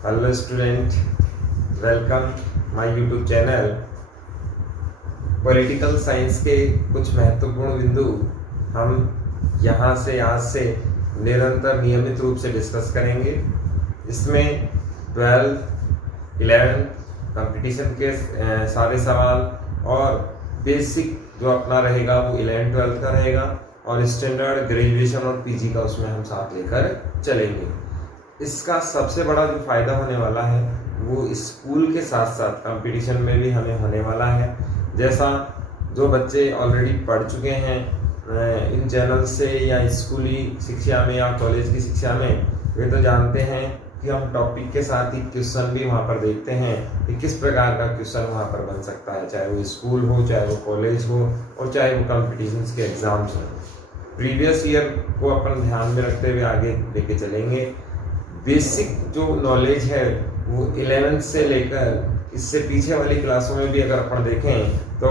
Hello student, welcome my YouTube channel. Political science के कुछ महत्वपूर्ण बिंदु हम यहाँ से आज से निरंतर नियमित रूप से डिस्कस करेंगे। इसमें 12th 11th कंपटीशन के सारे सवाल और बेसिक जो अपना रहेगा वो 11th 12th का रहेगा और स्टैंडर्ड ग्रेजुएशन और पीजी का उसमें हम साथ लेकर चलेंगे। इसका सबसे बड़ा जो फायदा होने वाला है वो स्कूल के साथ साथ कंपटीशन में भी हमें होने वाला है। जैसा जो बच्चे ऑलरेडी पढ़ चुके हैं इन चैनल से या स्कूली शिक्षा में या कॉलेज की शिक्षा में, वे तो जानते हैं कि हम टॉपिक के साथ ही क्वेश्चन भी वहाँ पर देखते हैं कि किस प्रकार का क्वेश्चन वहाँ पर बन सकता है, चाहे वो स्कूल हो, चाहे वो कॉलेज हो और चाहे वो कंपटीशन के एग्जाम्स हो। प्रीवियस ईयर को अपन ध्यान में रखते हुए आगे लेके चलेंगे। बेसिक जो नॉलेज है वो 11th से लेकर इससे पीछे वाली क्लासों में भी अगर अपन देखें तो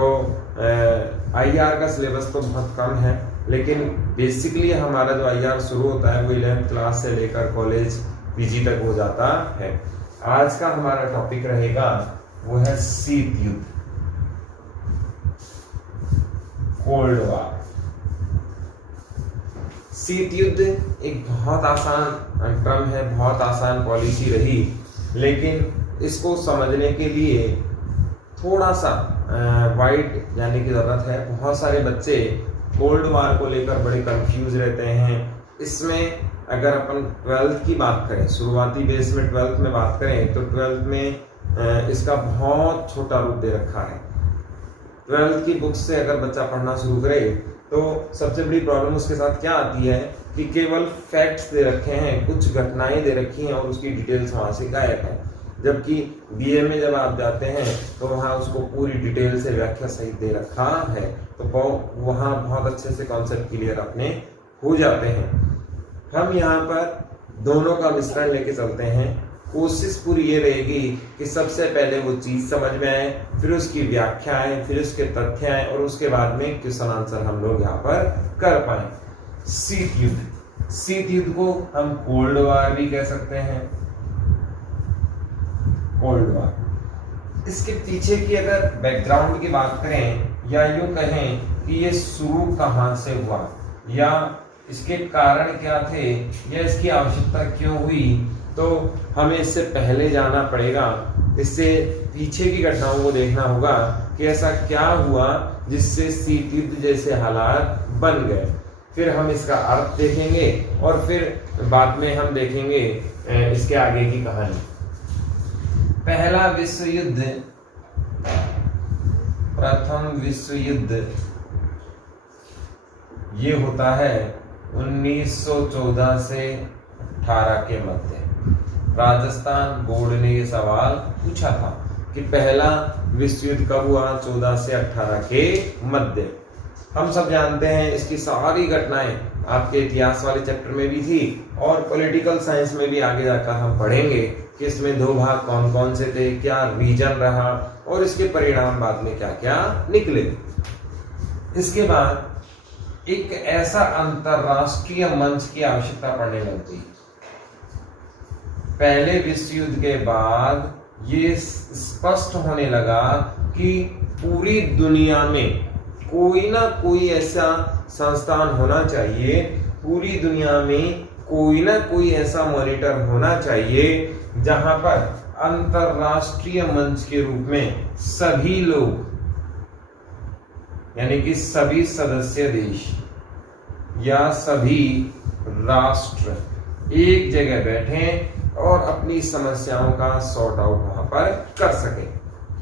IR का सिलेबस तो बहुत कम है, लेकिन बेसिकली हमारा जो IR शुरू होता है वो 11th क्लास से लेकर कॉलेज पीजी तक हो जाता है। आज का हमारा टॉपिक रहेगा वो है शीत युद्ध, कोल्ड वॉर। शीत युद्ध एक बहुत आसान टर्म है, बहुत आसान पॉलिसी रही, लेकिन इसको समझने के लिए थोड़ा सा वाइड जाने की जरूरत है। बहुत सारे बच्चे कोल्ड वॉर को लेकर बड़े कंफ्यूज रहते हैं। इसमें अगर अपन 12th की बात करें, शुरुआती बेस में 12th में बात करें तो 12th में इसका बहुत छोटा रूप दे रखा है। 12th की बुक से अगर बच्चा पढ़ना शुरू करे तो सबसे बड़ी प्रॉब्लम उसके साथ क्या आती है कि केवल फैक्ट्स दे रखे हैं, कुछ घटनाएं दे रखी हैं और उसकी डिटेल्स वहां से गायब है। जबकि बीए में जब आप जाते हैं तो वहां उसको पूरी डिटेल से व्याख्या सहित दे रखा है, तो वहां बहुत अच्छे से कॉन्सेप्ट क्लियर अपने हो जाते हैं। हम यहाँ पर दोनों का मिश्रण लेके चलते हैं। कोशिश पूरी ये रहेगी कि सबसे पहले वो चीज समझ में आए, फिर उसकी व्याख्या आए, फिर उसके तथ्य आए और उसके बाद में क्वेश्चन आंसर हम लोग यहाँ पर कर पाए। शीत युद्ध, शीत युद्ध को हम कोल्ड वॉर भी कह सकते हैं। कोल्ड वॉर, इसके पीछे की अगर बैकग्राउंड की बात करें या यूं कहें कि ये शुरू कहां से हुआ या इसके कारण क्या थे या इसकी आवश्यकता क्यों हुई, तो हमें इससे पहले जाना पड़ेगा। इससे पीछे की घटनाओं को देखना होगा कि ऐसा क्या हुआ जिससे शीत युद्ध जैसे हालात बन गए। फिर हम इसका अर्थ देखेंगे और फिर बाद में हम देखेंगे इसके आगे की कहानी। पहला विश्व युद्ध, प्रथम विश्व युद्ध, ये होता है 1914 से 18 के मध्य। राजस्थान बोर्ड ने ये सवाल पूछा था कि पहला विश्व युद्ध कब हुआ, 14 से 18 के मध्य। हम सब जानते हैं इसकी सारी घटनाएं आपके इतिहास वाले चैप्टर में भी थी और पॉलिटिकल साइंस में भी आगे जाकर हम पढ़ेंगे कि इसमें दो भाग कौन कौन से थे, क्या रीजन रहा और इसके परिणाम बाद में क्या क्या निकले। इसके बाद एक ऐसा अंतरराष्ट्रीय मंच की आवश्यकता पड़ने लगती। पहले विश्व युद्ध के बाद ये स्पष्ट होने लगा कि पूरी दुनिया में कोई ना कोई ऐसा संस्थान होना चाहिए, पूरी दुनिया में कोई ना कोई ऐसा मॉनिटर होना चाहिए जहां पर अंतरराष्ट्रीय मंच के रूप में सभी लोग यानी कि सभी सदस्य देश या सभी राष्ट्र एक जगह बैठें और अपनी समस्याओं का सॉर्ट आउट वहां पर कर सके।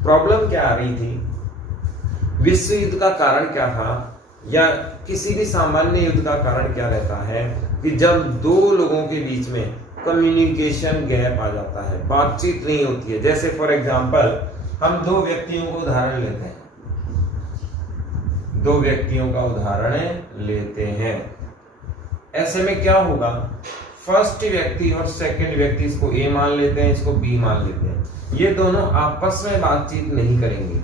प्रॉब्लम क्या आ रही थी, विश्व युद्ध का कारण क्या था या किसी भी सामान्य युद्ध का कारण क्या रहता है कि जब दो लोगों के बीच में कम्युनिकेशन गैप आ जाता है, बातचीत नहीं होती है। जैसे फॉर एग्जांपल हम दो व्यक्तियों को उदाहरण लेते हैं, दो व्यक्तियों का उदाहरण लेते हैं। ऐसे में क्या होगा, फर्स्ट व्यक्ति और सेकंड व्यक्ति, इसको ए मान लेते हैं, इसको बी मान लेते हैं, ये दोनों आपस में बातचीत नहीं करेंगे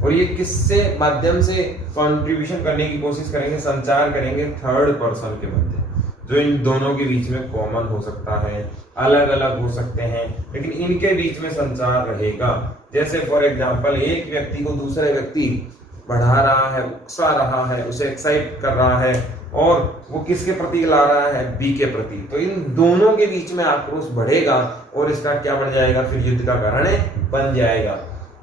और ये किससे माध्यम से कंट्रीब्यूशन करने की कोशिश करेंगे, संचार करेंगे, थर्ड पर्सन के मध्य। जो इन दोनों के बीच में कॉमन हो सकता है, अलग अलग हो सकते हैं, लेकिन इनके बीच में संचार रहेगा। जैसे फॉर एग्जांपल एक व्यक्ति को दूसरे व्यक्ति बढ़ा रहा है, उकसा रहा है, उसे एक्साइट कर रहा है और वो किसके प्रति ला रहा है, बी के प्रति, तो इन दोनों के बीच में आक्रोश बढ़ेगा और इसका क्या बन जाएगा, फिर युद्ध का कारण बन जाएगा।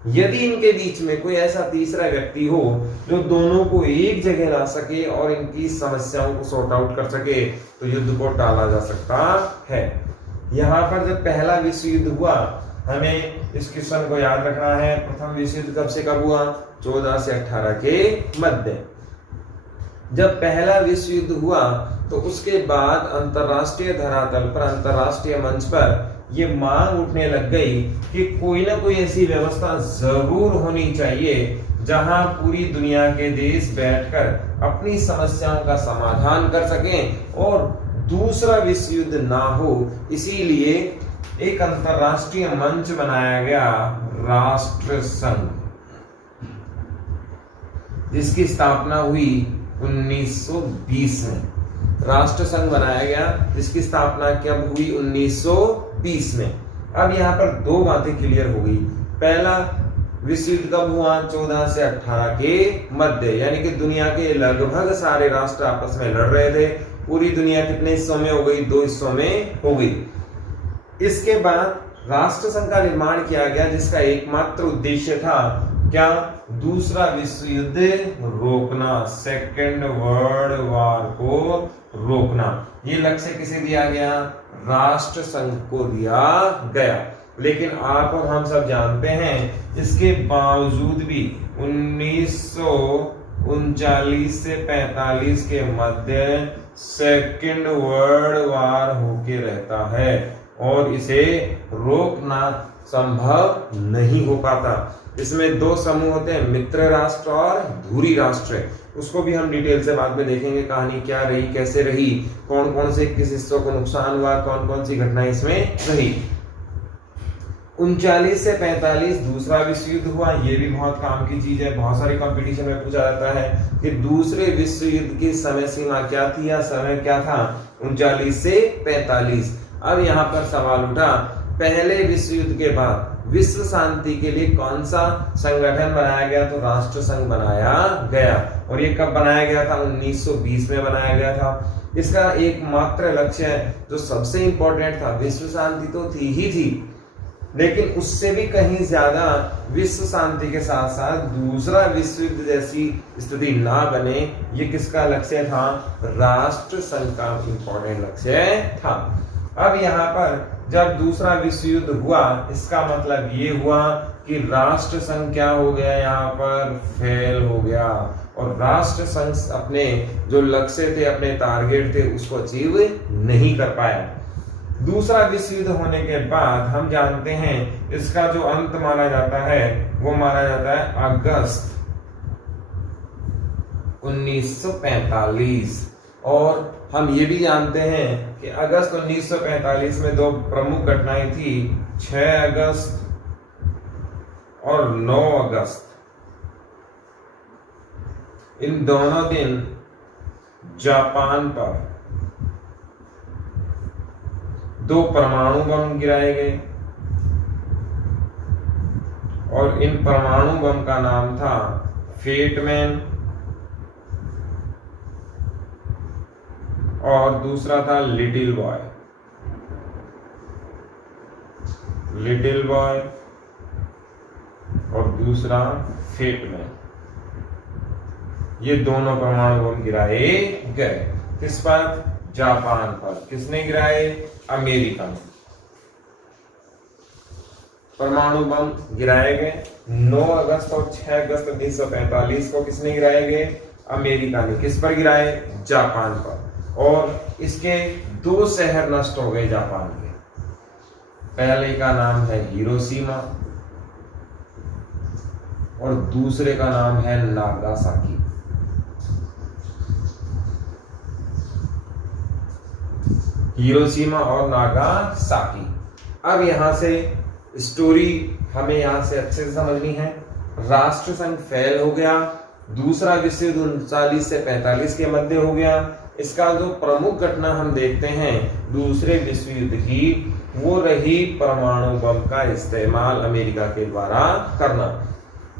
यदि इनके बीच में कोई ऐसा तीसरा व्यक्ति हो जो दोनों को एक जगह ला सके और इनकी समस्याओं को सॉर्ट आउट कर सके तो युद्ध को टाला जा सकता है। यहाँ पर जब पहला विश्व युद्ध हुआ, हमें इस क्वेश्चन को याद रखना है। प्रथम विश्व युद्ध कब से कब हुआ, 14 से 18 के मध्य। जब पहला विश्व युद्ध हुआ तो उसके बाद अंतरराष्ट्रीय धरातल पर, अंतरराष्ट्रीय मंच पर ये मांग उठने लग गई कि कोई ना कोई ऐसी व्यवस्था जरूर होनी चाहिए जहां पूरी दुनिया के देश बैठकर अपनी समस्याओं का समाधान कर सकें और दूसरा विश्व युद्ध ना हो। इसीलिए एक अंतरराष्ट्रीय मंच बनाया गया, राष्ट्र संघ, जिसकी स्थापना हुई 1920 में। राष्ट्र संघ बनाया गया जिसकी स्थापना कब हुई, 1920 में। अब यहाँ पर दो बातें क्लियर हो गई। पहला विश्व युद्ध कब हुआ, 14 से 18 के मध्य, यानी कि दुनिया के लगभग सारे राष्ट्र आपस में लड़ रहे थे। पूरी दुनिया कितने हिस्सों में हो गई, 2 हिस्सों में हो गई। इसके बाद राष्ट्र संघ का निर्माण किया गया जिसका एकमात्र उद्देश्य था क्या, दूसरा विश्व युद्ध रोकना, सेकेंड वर्ल्ड वॉर को रोकना। ये लक्ष्य किसे दिया गया, राष्ट्र संघ को दिया गया। लेकिन आप और हम सब जानते हैं इसके बावजूद भी 1939 से 45 के मध्य सेकेंड वर्ल्ड वॉर होके रहता है और इसे रोकना संभव नहीं हो पाता। इसमें दो समूह होते हैं, मित्र राष्ट्र और धुरी राष्ट्र। उसको भी हम डिटेल से बाद में देखेंगे, कहानी क्या रही, कैसे रही, कौन कौन से किस हिस्सों को नुकसान हुआ, कौन कौन सी घटनाएं इसमें रही। 39 से 45 दूसरा विश्व युद्ध हुआ। ये भी बहुत काम की चीज है, बहुत सारे कंपटीशन में पूछा जाता है कि दूसरे विश्व युद्ध की समय सीमा क्या थी या समय क्या था, 39 से 45। अब यहाँ पर सवाल उठा, पहले विश्व युद्ध के बाद विश्व शांति के लिए कौन सा संगठन बनाया गया, तो राष्ट्र संघ बनाया गया। और ये कब बनाया गया था, 1920 में बनाया गया था। इसका एकमात्र लक्ष्य जो सबसे इंपॉर्टेंट था, विश्व शांति तो थी ही थी, लेकिन उससे भी कहीं ज्यादा विश्व शांति के साथ साथ दूसरा विश्व युद्ध जैसी स्थिति ना बने, ये किसका लक्ष्य था, राष्ट्र संघ का इंपॉर्टेंट लक्ष्य था। अब यहाँ पर जब दूसरा विश्व युद्ध हुआ, इसका मतलब ये हुआ कि राष्ट्र संघ क्या हो गया, यहाँ पर फेल हो गया और राष्ट्र संघ अपने जो लक्ष्य थे, अपने टारगेट थे, उसको अचीव नहीं कर पाया। दूसरा विश्व युद्ध होने के बाद हम जानते हैं इसका जो अंत माना जाता है वो माना जाता है अगस्त 1945। और हम ये भी जानते हैं कि अगस्त 1945 में दो प्रमुख घटनाएं थी, 6 अगस्त और 9 अगस्त। इन दोनों दिन जापान पर 2 परमाणु बम गिराए गए और इन परमाणु बम का नाम था फेटमैन और दूसरा था लिटिल बॉय। लिटिल बॉय और दूसरा फेटमैन, ये दोनों परमाणु बम गिराए गए। किस पर, जापान पर। किसने गिराए, अमेरिका ने। परमाणु बम गिराए गए 9 अगस्त और 6 अगस्त 1945 को। किसने गिराए गए, अमेरिका ने। किस पर गिराए, जापान पर। और इसके 2 शहर नष्ट हो गए जापान के। पहले का नाम है हिरोशिमा और दूसरे का नाम है नागासाकी। हिरोशिमा और नागासाकी। अब यहां से स्टोरी हमें यहां से अच्छे से समझनी है। राष्ट्र संघ फेल हो गया, दूसरा विश्व युद्ध 39 से 45 के मध्य हो गया। इसका जो प्रमुख घटना हम देखते हैं दूसरे विश्व युद्ध की, वो रही परमाणु बम का इस्तेमाल अमेरिका के द्वारा करना।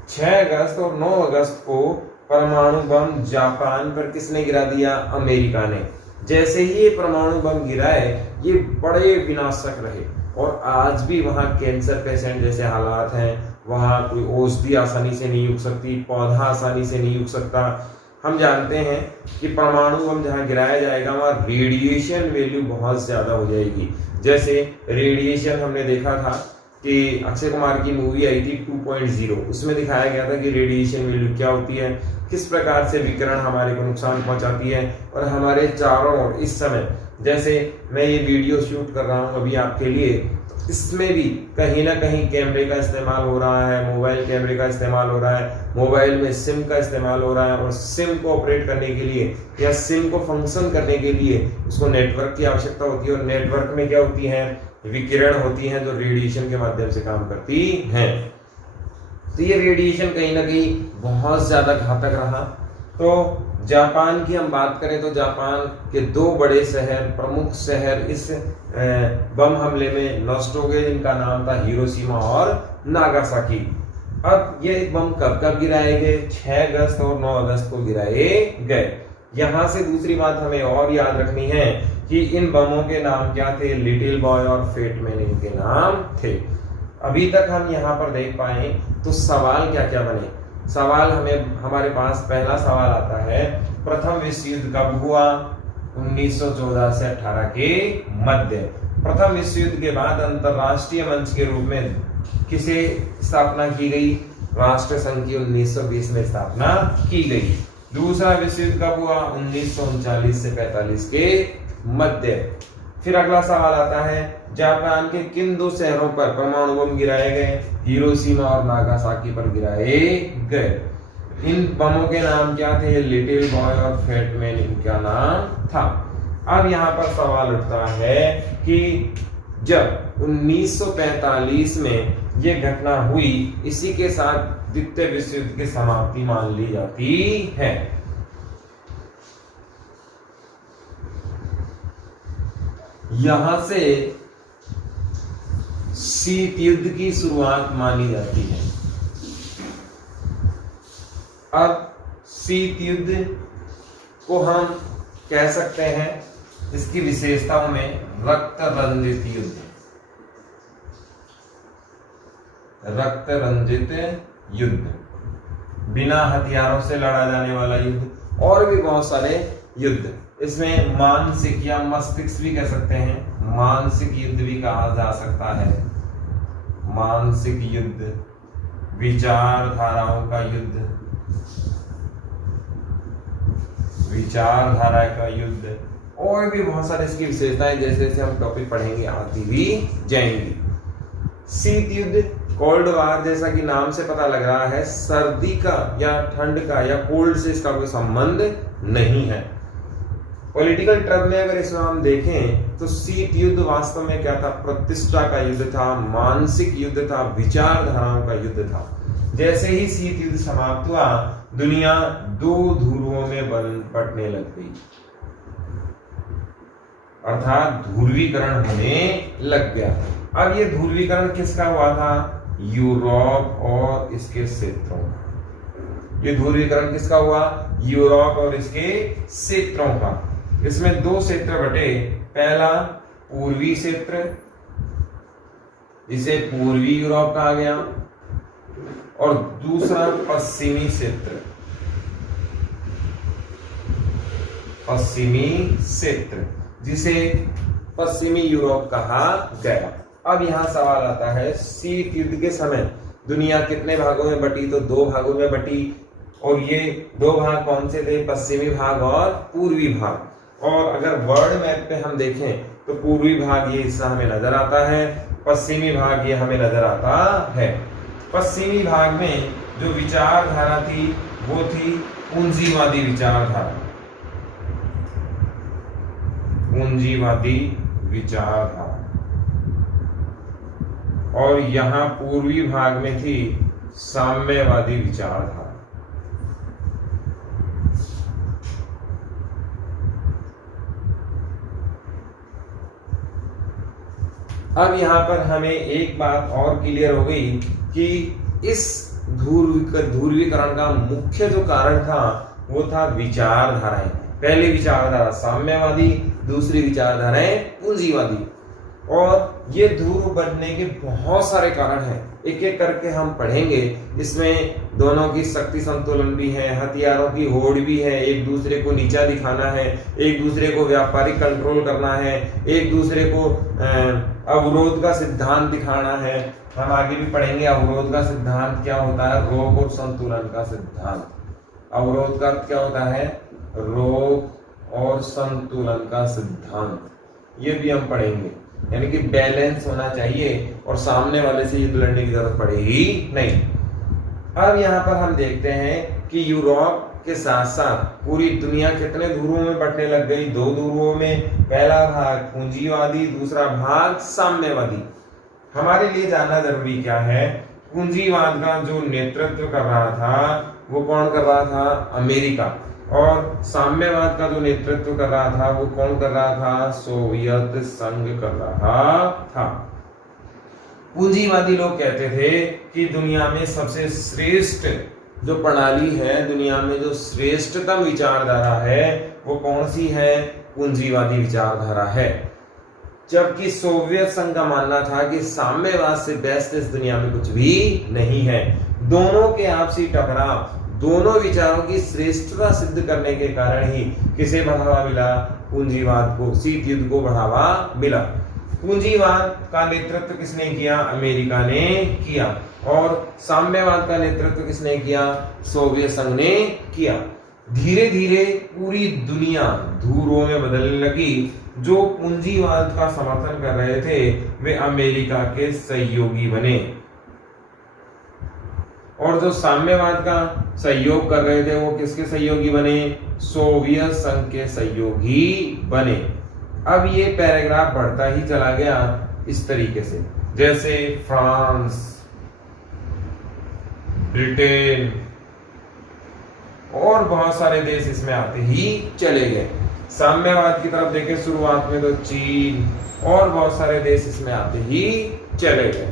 6 अगस्त और 9 अगस्त को परमाणु बम जापान पर किसने गिरा दिया? अमेरिका ने। जैसे ही ये परमाणु बम गिराए, ये बड़े विनाशक रहे और आज भी वहां कैंसर पेशेंट जैसे हालात हैं, वहां कोई औषधि आसानी से नहीं उग सकती, पौधा आसानी से नहीं उग सकता। हम जानते हैं कि परमाणु बम जहां गिराया जाएगा वहां रेडिएशन वैल्यू बहुत ज्यादा हो जाएगी। जैसे रेडिएशन हमने देखा था कि अक्षय कुमार की मूवी आई थी 2.0, उसमें दिखाया गया था कि रेडिएशन वैल्यू क्या होती है, किस प्रकार से विकिरण हमारे को नुकसान पहुंचाती है। और हमारे चारों ओर इस समय, जैसे मैं ये वीडियो शूट कर रहा हूं अभी आपके लिए, तो इसमें भी कहीं ना कहीं कैमरे का इस्तेमाल हो रहा है, मोबाइल कैमरे का इस्तेमाल हो रहा है, मोबाइल में सिम का इस्तेमाल हो रहा है। और सिम को ऑपरेट करने के लिए या सिम को फंक्शन करने के लिए उसको नेटवर्क की आवश्यकता होती है। और नेटवर्क में क्या होती है? विकिरण होती हैं जो रेडिएशन के माध्यम से काम करती हैं। तो ये रेडिएशन कहीं ना कहीं बहुत ज्यादा घातक रहा। तो जापान की हम बात करें तो जापान के 2 बड़े शहर, प्रमुख शहर इस बम हमले में नष्ट हो गए, जिनका नाम था हिरोशिमा और नागासाकी। अब ये बम कब कब गिराए गए? 6 अगस्त और 9 अगस्त को गिराए गए। यहां से दूसरी बात हमें और याद रखनी है कि इन बमों के नाम क्या थे? लिटिल बॉय और फेट मैन इनके नाम थे। अभी तक हम यहाँ पर देख पाए तो सवाल क्या क्या बने? सवाल हमारे पास पहला सवाल आता है, प्रथम विश्व युद्ध कब हुआ? 1914 से 18 के मध्य। प्रथम विश्व युद्ध के बाद अंतरराष्ट्रीय मंच के रूप में किसे स्थापना की गई? राष्ट्र संघ की 1920 में स्थापना की गई। दूसरा विश्व युद्ध कब हुआ? 1939 से 45 के मध्य। फिर अगला सवाल आता है, जापान के किन 2 शहरों पर परमाणु बम गिराए गए? हिरोशिमा और नागासाकी पर गिराए गए। इन बमों के नाम क्या थे? लिटिल बॉय और फेट मैन इनका नाम था। अब यहाँ पर सवाल उठता है कि जब 1945 में ये घटना हुई, इसी के साथ द्वितीय विश्व युद्ध की समाप्ति मान ली जाती है। यहां से शीत युद्ध की शुरुआत मानी जाती है। अब शीत युद्ध को हम कह सकते हैं इसकी विशेषताओं में रक्त रंजित युद्ध, रक्त रंजित युद्ध, बिना हथियारों से लड़ा जाने वाला युद्ध, और भी बहुत सारे युद्ध। इसमें मानसिक या मस्तिष्क भी कह सकते हैं, मानसिक युद्ध भी कहा जा सकता है। मानसिक युद्ध, विचारधाराओं का युद्ध, विचारधारा का युद्ध, और भी बहुत सारे इसकी विशेषताएं जैसे जैसे हम टॉपिक पढ़ेंगे आती भी जाएंगी। शीत युद्ध, कोल्ड वार, जैसा कि नाम से पता लग रहा है, सर्दी का या ठंड का या कोल्ड से इसका कोई संबंध नहीं है। पॉलिटिकल टर्म में अगर इसमें हम देखें तो शीत युद्ध वास्तव में क्या था? प्रतिष्ठा का युद्ध था, मानसिक युद्ध था, विचारधाराओं का युद्ध था। जैसे ही शीत युद्ध समाप्त हुआ, दुनिया 2 ध्रुवों में बंटने लग गई, अर्थात ध्रुवीकरण होने लग गया। अब ये ध्रुवीकरण किसका हुआ था? यूरोप और इसके क्षेत्रों का। ये ध्रुवीकरण किसका हुआ? यूरोप और इसके क्षेत्रों का। इसमें 2 क्षेत्र बटे, पहला पूर्वी क्षेत्र, इसे पूर्वी यूरोप कहा गया, और दूसरा पश्चिमी क्षेत्र, पश्चिमी क्षेत्र, जिसे पश्चिमी यूरोप कहा गया। अब यहां सवाल आता है, शीत युद्ध के समय दुनिया कितने भागों में बटी? तो 2 भागों में बटी, और ये 2 भाग कौन से थे? पश्चिमी भाग और पूर्वी भाग। और अगर वर्ल्ड मैप पे हम देखें तो पूर्वी भाग ये हिस्सा हमें नजर आता है, पश्चिमी भाग ये हमें नजर आता है। पश्चिमी भाग में जो विचारधारा थी वो थी पूंजीवादी विचारधारा, पूंजीवादी विचारधारा, और यहां पूर्वी भाग में थी साम्यवादी विचारधारा। अब यहाँ पर हमें एक बात और क्लियर हो गई कि इस ध्रुवीकरण का मुख्य जो कारण था वो था विचारधाराएं। पहली विचारधारा साम्यवादी, दूसरी विचारधाराएं पूंजीवादी। और ये ध्रुव बनने के बहुत सारे कारण हैं, एक एक करके हम पढ़ेंगे। इसमें दोनों की शक्ति संतुलन भी है, हथियारों की होड़ भी है, एक दूसरे को नीचा दिखाना है, एक दूसरे को व्यापारिक कंट्रोल करना है, एक दूसरे को अवरोध का सिद्धांत दिखाना है। हम आगे भी पढ़ेंगे अवरोध का सिद्धांत क्या होता है, रोक और संतुलन का सिद्धांत। अवरोध का क्या होता है, रोक और संतुलन का सिद्धांत, ये भी हम पढ़ेंगे। यानी कि बैलेंस होना चाहिए और सामने वाले से युद्ध लड़ने की जरूरत पड़ेगी नहीं। अब यहाँ पर हम देखते हैं कि यूरोप के साथ साथ पूरी दुनिया कितने ध्रुवों में बंटने लग गई, दो ध्रुवों में। पहला भाग पूंजीवादी, दूसरा भाग साम्यवादी। हमारे लिए जानना जरूरी क्या है, पूंजीवाद का जो नेतृत्व कर रहा था वो कौन कर रहा था, अमेरिका। और साम्यवाद का जो नेतृत्व कर रहा था वो कौन कर रहा था, सोवियत संघ कर रहा था। पूंजीवादी लोग कहते थे कि दुनिया में सबसे श्रेष्ठ जो प्रणाली है, दुनिया में जो श्रेष्ठतम विचारधारा है वो कौन सी है, पूंजीवादी विचारधारा है। जबकि सोवियत संघ का मानना था कि साम्यवाद से बेस्ट इस दुनिया में कुछ भी नहीं है। दोनों के आपसी टकराव, दोनों विचारों की श्रेष्ठता सिद्ध करने के कारण ही किसे बढ़ावा मिला, पूंजीवाद को, शीत युद्ध को बढ़ावा मिला। पूंजीवाद का नेतृत्व किसने किया, अमेरिका ने किया। और साम्यवाद का नेतृत्व किसने किया, सोवियत संघ ने किया। धीरे धीरे पूरी दुनिया ध्रुवों में बदलने लगी। जो पूंजीवाद का समर्थन कर रहे थे वे अमेरिका के सहयोगी बने, और जो साम्यवाद का सहयोग कर रहे थे वो किसके सहयोगी बने, सोवियत संघ के सहयोगी बने। अब ये पैराग्राफ बढ़ता ही चला गया इस तरीके से, जैसे फ्रांस, ब्रिटेन और बहुत सारे देश इसमें आते ही चले गए। साम्यवाद की तरफ देखें, शुरुआत में तो चीन और बहुत सारे देश इसमें आते ही चले गए।